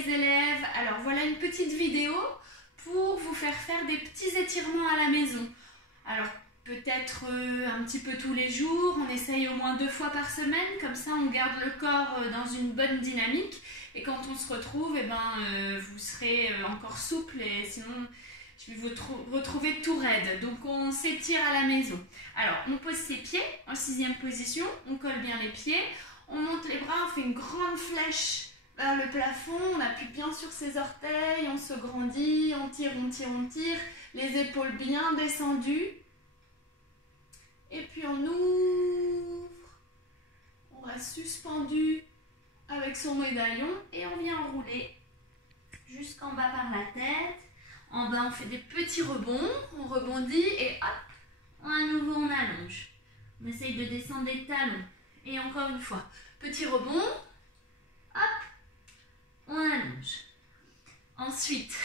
les élèves, alors voilà une petite vidéo pour vous faire des petits étirements à la maison. Alors peut-être un petit peu tous les jours, on essaye au moins 2 fois par semaine, comme ça on garde le corps dans une bonne dynamique et quand on se retrouve, vous serez encore souple et sinon je vais vous retrouver tout raide. Donc on s'étire à la maison. Alors on pose ses pieds en 6e position, on colle bien les pieds, on monte les bras, on fait une grande flèche vers le plafond, on appuie bien sur ses orteils, on se grandit, on tire, on tire, on tire, les épaules bien descendues. Et puis on ouvre, on reste suspendu avec son médaillon et on vient enrouler jusqu'en bas par la tête. En bas, on fait des petits rebonds, on rebondit et hop, à nouveau on allonge. On essaye de descendre les talons. Et encore une fois, petit rebond, hop, on allonge. Ensuite,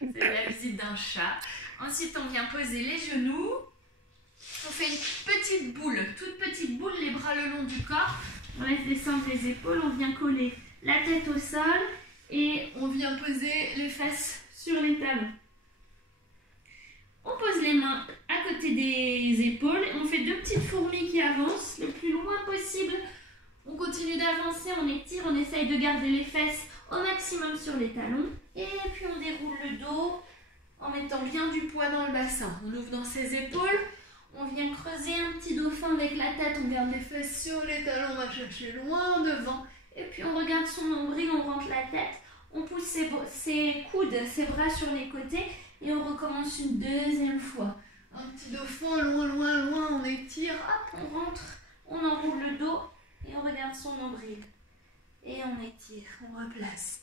c'est la visite d'un chat. Ensuite, on vient poser les genoux. On fait une petite boule, toute petite boule, les bras le long du corps. On laisse descendre les épaules, on vient coller la tête au sol et on vient poser les fesses sur les talons. On pose les mains à côté des épaules, on fait 2 petites fourmis qui avancent le plus loin possible. On continue d'avancer, on étire, on essaye de garder les fesses au maximum sur les talons. Et puis on déroule le dos en mettant bien du poids dans le bassin. On ouvre dans ses épaules, on vient creuser un petit dauphin avec la tête, on garde les fesses sur les talons, on va chercher loin en devant. Et puis on regarde son nombril, on rentre la tête. On pousse ses coudes, ses bras sur les côtés et on recommence une 2e fois. Un petit dauphin, loin, loin, loin, on étire, hop, on rentre, on enroule le dos et on regarde son nombril. Et on étire, on replace.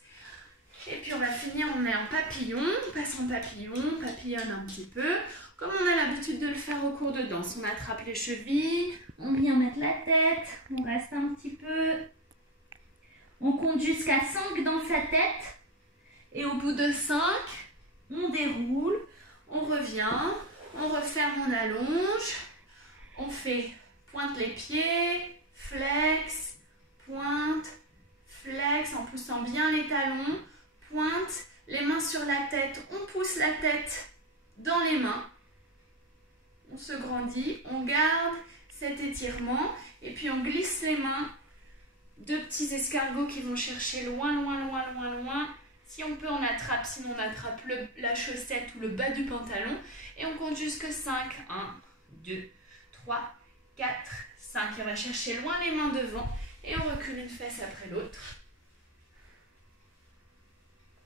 Et puis on va finir, on est en papillon, on passe en papillon, on papillonne un petit peu. Comme on a l'habitude de le faire au cours de danse, on attrape les chevilles, on vient mettre la tête, on reste un petit peu. On compte jusqu'à 5 dans sa tête et au bout de 5, on déroule, on revient, on referme, on allonge, on fait pointe les pieds, flex, pointe, flex en poussant bien les talons, pointe, les mains sur la tête, on pousse la tête dans les mains, on se grandit, on garde cet étirement et puis on glisse les mains. 2 petits escargots qui vont chercher loin, loin, loin, loin, loin. Si on peut, on attrape, sinon on attrape la chaussette ou le bas du pantalon. Et on compte jusque 5. 1, 2, 3, 4, 5. Et on va chercher loin les mains devant. Et on recule une fesse après l'autre.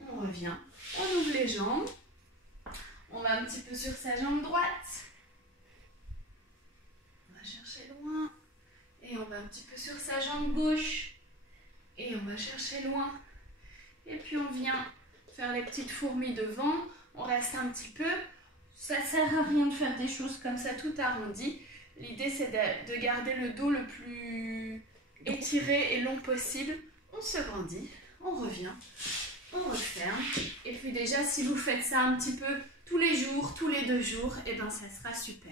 On revient. On ouvre les jambes. On va un petit peu sur sa jambe droite. On va chercher loin. Et on va un petit peu sur sa jambe gauche. Et on va chercher loin. Et puis on vient faire les petites fourmis devant. On reste un petit peu. Ça ne sert à rien de faire des choses comme ça tout arrondi. L'idée c'est de garder le dos le plus étiré et long possible. On se grandit. On revient. On referme. Et puis déjà si vous faites ça un petit peu tous les jours, tous les 2 jours, et ben ça sera super.